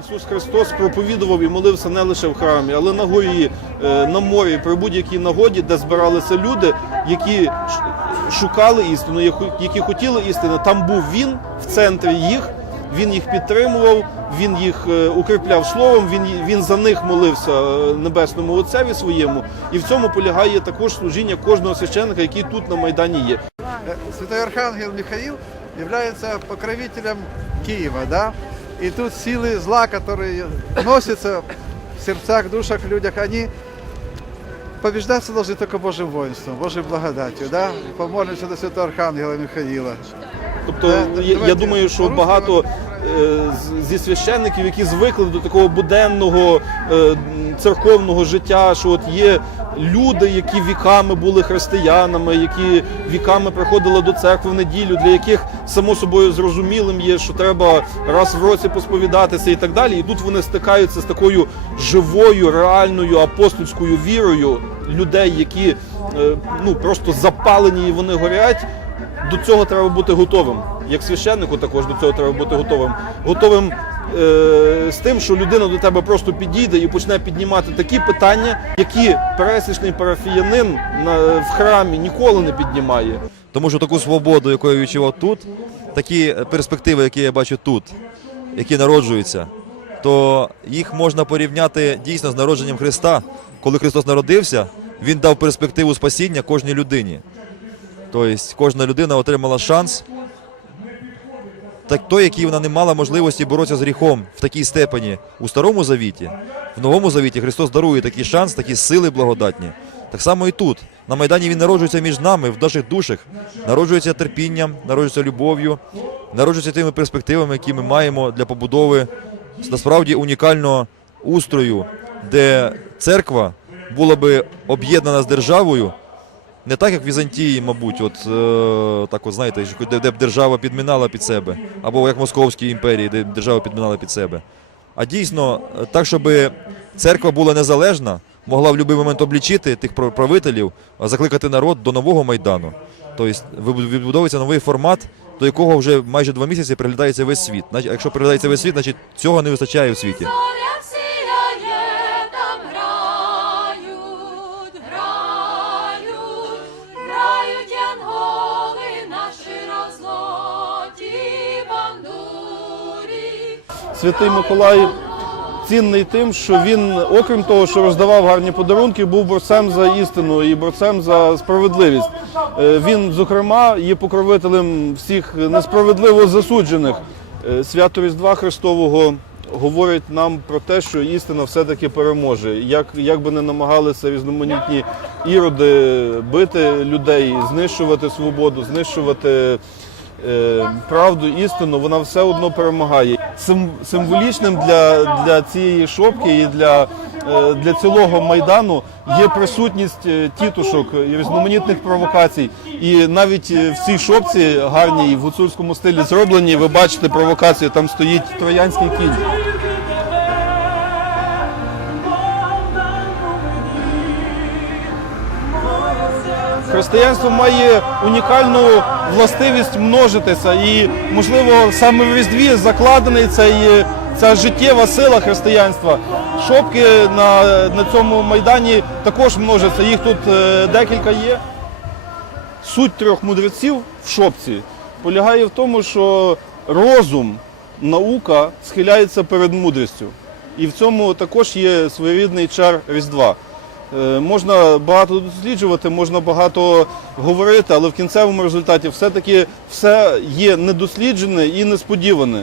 Ісус Христос проповідував і молився не лише в храмі, але на горі, е, на морі, при будь-якій нагоді, де збиралися люди, які шукали істину, які хотіли істини. Там був він в центрі їх Він їх підтримував, він їх е, укріпляв словом. Він ї- він за них молився е, небесному отцеві своєму. І в цьому полягає також служіння кожного священника, який тут на майдані є. Э, Святой Архангел Михаил является покровителем Киева, да? И тут силы зла, которые носятся в сердцах, душах, людях, они побеждаться должны только Божьим воинством, Божьей благодатью, да? Помолимся до Святого Архангела Михаила. Тобто Е, я, я давайте думаю, що по-русски багато е, з- зі священників, які звикли до такого буденного е, церковного життя, що от є люди, які віками були християнами, які віками приходили до церкви в неділю, для яких само собою зрозумілим є, що треба раз в році посповідатися і так далі. І тут вони стикаються з такою живою, реальною апостольською вірою людей, які е, ну просто запалені і вони горять до цього треба бути готовим. Як священнику також до цього треба бути готовим. Готовим е, з тим, що людина до тебе просто підійде і почне піднімати такі питання, які пересічний парафіянин на, в храмі ніколи не піднімає. Тому що таку свободу, яку я відчував тут, такі перспективи, які я бачу тут, які народжуються, то їх можна порівняти дійсно з народженням Христа. Коли Христос народився, Він дав перспективу спасіння кожній людині. Тобто кожна людина отримала шанс, так той, який вона не мала можливості боротися з гріхом в такій степені у Старому Завіті, в Новому Завіті Христос дарує такий шанс, такі сили благодатні. Так само і тут. На Майдані він народжується між нами, в наших душах, народжується терпінням, народжується любов'ю, народжується тими перспективами, які ми маємо для побудови насправді унікального устрою, де церква була би об'єднана з державою, не так, як в Візантії, мабуть, от е, так, от знаєте, де, де б держава підмінала під себе, або як в Московській імперії, де держава підмінала під себе. А дійсно, е, так, щоб церква була незалежна, могла в будь-який момент облічити тих прав- правителів, закликати народ до нового майдану. Тобто відбудовується новий формат, до якого вже майже два місяці приглядається весь світ. Якщо приглядається весь світ, значить цього не вистачає в світі. Святий Миколай цінний тим, що він, окрім того, що роздавав гарні подарунки, був борцем за істину і борцем за справедливість. Е, Він, зокрема, є покровителем всіх несправедливо засуджених. Е, Свято Різдва Христового говорить нам про те, що істина все-таки переможе. Як, як би не намагалися різноманітні іроди бити людей, знищувати свободу, знищувати правду, істину, вона все одно перемагає. Сим, символічним для, для цієї шопки і для, е, для цілого майдану є присутність е, тітушок і різноманітних провокацій. І навіть е, в цій шопці гарній в гуцульському стилі зроблені. Ви бачите провокацію. Там стоїть троянський кінь. Християнство має унікальну властивість множитися, і можливо саме в Різдві закладений цей, ця життєва сила християнства. Шопки на, на цьому майдані також множаться. Їх тут е, декілька є. Суть трьох мудреців в шопці полягає в тому, що розум, наука схиляється перед мудрістю. І в цьому також є своєрідний чар Різдва. Е, Можна багато досліджувати, можна багато говорити, але в кінцевому результаті все-таки все є недосліджене і несподіване.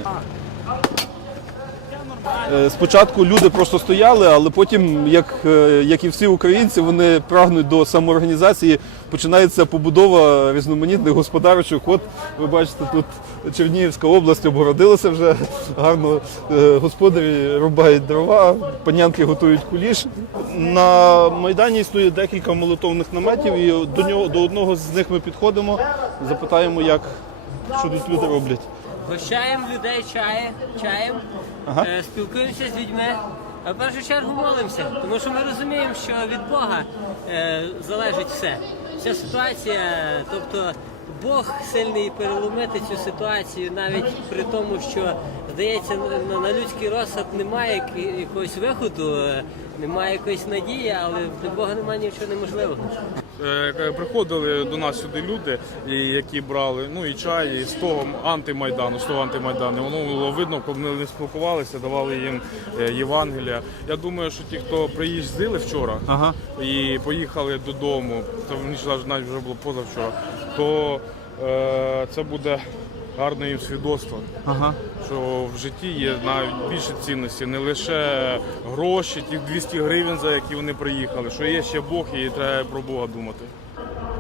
Е, Спочатку люди просто стояли, але потім, як, е, як і всі українці, вони прагнуть до самоорганізації. Починається побудова різноманітних господарчих. От ви бачите, тут Чернігівська область обгородилася вже гарно. Е, Господарі рубають дрова, панянки готують куліш. На майдані існує декілька молотовних наметів, і до нього до одного з них ми підходимо, запитаємо, як що тут люди роблять. Гощаємо людей чає, чаєм, Ага. е, спілкуємося з людьми, А в першу чергу молимося, тому що ми розуміємо, що від Бога е, залежить все. Вся ситуація, тобто Бог сильний переломити цю ситуацію, навіть при тому, що здається, на, на людський розсуд немає якогось виходу, немає якоїсь надії, але для Бога немає нічого неможливого. Е, Приходили до нас сюди люди, які брали ну і чай і з того антимайдану, з того антимайдану. Воно було видно, коли вони спілкувалися, давали їм е, Євангелія. Я думаю, що ті, хто приїздили вчора Ага. і поїхали додому, то ніж навіть вже було позавчора, то е, це буде гарне їм свідоцтво. Ага. Що в житті є навіть більше цінності, не лише гроші, ті 200 гривень, за які вони приїхали, що є ще Бог і треба про Бога думати.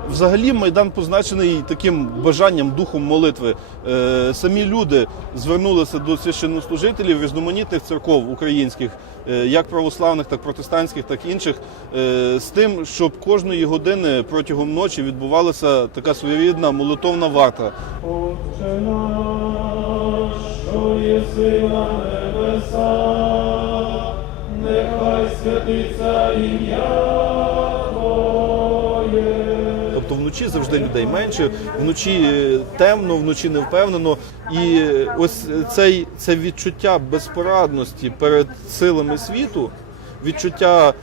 Взагалі майдан позначений таким бажанням духом молитви. Е, самі люди звернулися до священнослужителів різноманітних церков українських, е, як православних, так протестантських, так інших, е, з тим, щоб кожної години протягом ночі відбувалася така своєрідна молитовна варта. Отче наш, що єси на небесах, нехай святиться ім'я вночі завжди людей менше, вночі е, темно, вночі невпевнено. І е, ось цей, це відчуття безпорадності перед силами світу, відчуття е,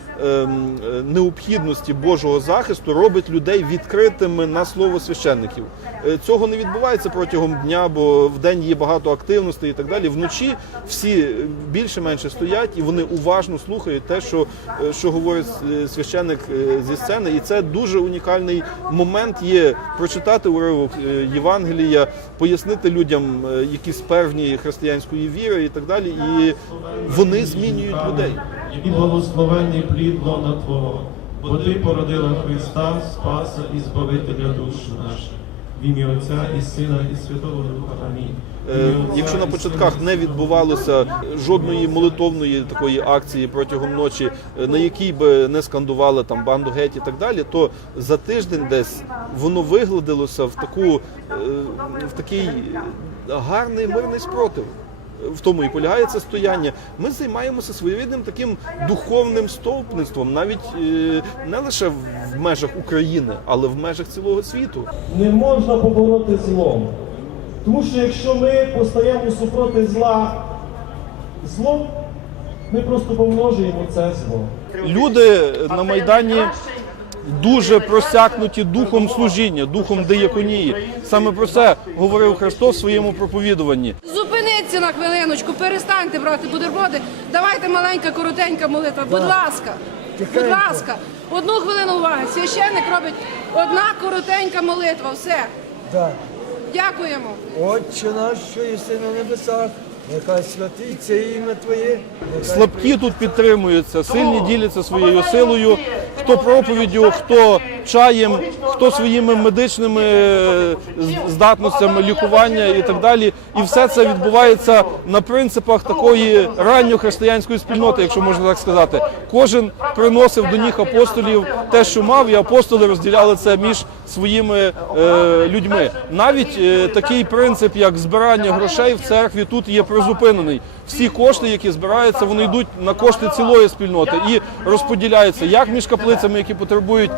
необхідності Божого захисту робить людей відкритими на слово священників. Е, Цього не відбувається протягом дня, бо в день є багато активностей і так далі. Вночі всі е, більше-менше стоять і вони уважно слухають те, що, е, що говорить священник е, зі сцени. І це дуже унікальний момент є прочитати уривок Євангелія, пояснити людям якісь певні християнської віри і так далі. І вони змінюють людей. І благословенний плід лона Твого, бо Ти породила Христа, Спаса і Збавителя душ наших. В ім'я Отця і Сина, і Святого Духа. Амінь. Е, Якщо на початках не відбувалося жодної молитовної такої акції протягом ночі, е, на якій би не скандували там банду геть і так далі, то за тиждень десь воно вигладилося в таку е, в такий гарний мирний спротив. В тому і полягає це стояння. Ми займаємося своєрідним таким духовним стовпництвом, навіть е, не лише в межах України, але в межах цілого світу. не можна побороти злом. Тому що якщо ми постаємо супроти зла злом, ми просто помножуємо це зло. Люди на майдані дуже просякнуті духом служіння, духом дияконії. Саме про це говорив Христос в своєму проповідуванні. Зупиніться на хвилиночку, перестаньте брати бутерброди. Давайте маленька, коротенька молитва. Будь ласка, будь ласка, одну хвилину уваги. Священник робить одна коротенька молитва. Все. Дякуємо. Отче наш, що єси на небесах, нехай святиться ім'я Твоє, нехай Слабкі тут підтримуються, сильні діляться своєю силою. Хто проповіддю, хто чаєм, хто своїми медичними е, здатностями лікування і так далі. І все це відбувається на принципах такої ранньохристиянської спільноти, якщо можна так сказати. Кожен приносив до ніг апостолів те, що мав, і апостоли розділяли це між своїми е, людьми. Навіть е, такий принцип, як збирання грошей в церкві, тут є призупинений. Всі кошти, які збираються, вони йдуть на кошти цілої спільноти і розподіляються як між каплицями, які потребують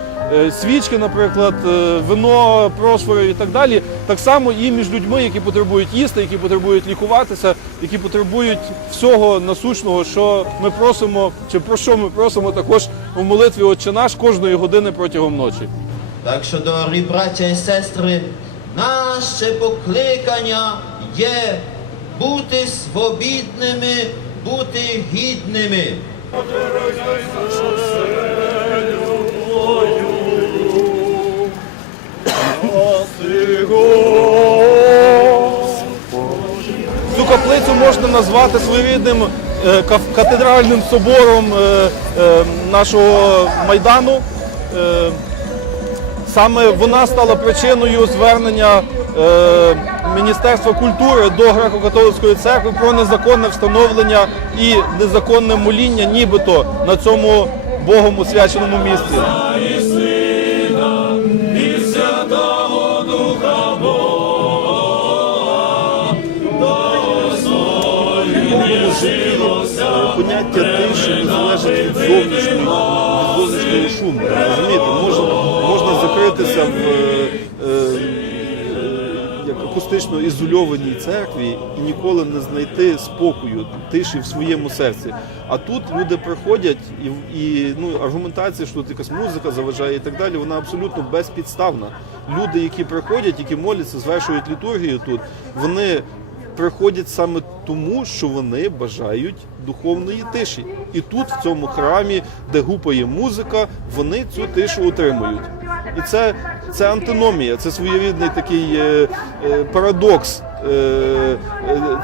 свічки, наприклад, е, вино, просфори і так далі, так само і між людьми, які потребують їсти, які потребують лікуватися, які потребують всього насущного, що ми просимо, чи про що ми просимо також у молитві Отче наш кожної години протягом ночі. Так що, дорогі браття і сестри, наше покликання є бути свобідними, бути гідними. Цю каплицю можна назвати своєрідним е, катедральним собором е, е, нашого майдану. Саме вона стала причиною звернення Міністерства культури до греко-католицької церкви про незаконне встановлення і незаконне моління, нібито на цьому Богом освяченому місці. Від зовнішнього шуму. Розумієте, можна, можна закритися в е, е, як акустично ізольованій церкві і ніколи не знайти спокою, тиші в своєму серці. А тут люди приходять і, і ну, аргументація, що тут якась музика заважає і так далі, вона абсолютно безпідставна. Люди, які приходять, які моляться, звершують літургію тут, вони приходять саме тому, що вони бажають духовної тиші. І тут, в цьому храмі, де гупає музика, вони цю тишу отримують. І це, це антиномія, це своєрідний такий е, е, парадокс е, е,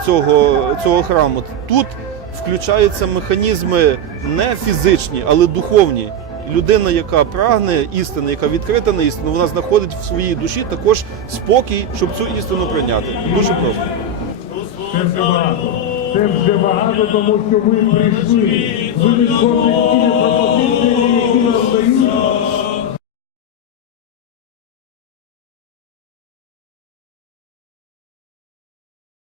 цього, цього храму. Тут включаються механізми не фізичні, але духовні. Людина, яка прагне істини, яка відкрита на істину, вона знаходить в своїй душі також спокій, щоб цю істину прийняти. Дуже просто. Це вже багато. Це вже багато, тому що ви прийшли. Ви відходите пропозиції, які нам дають.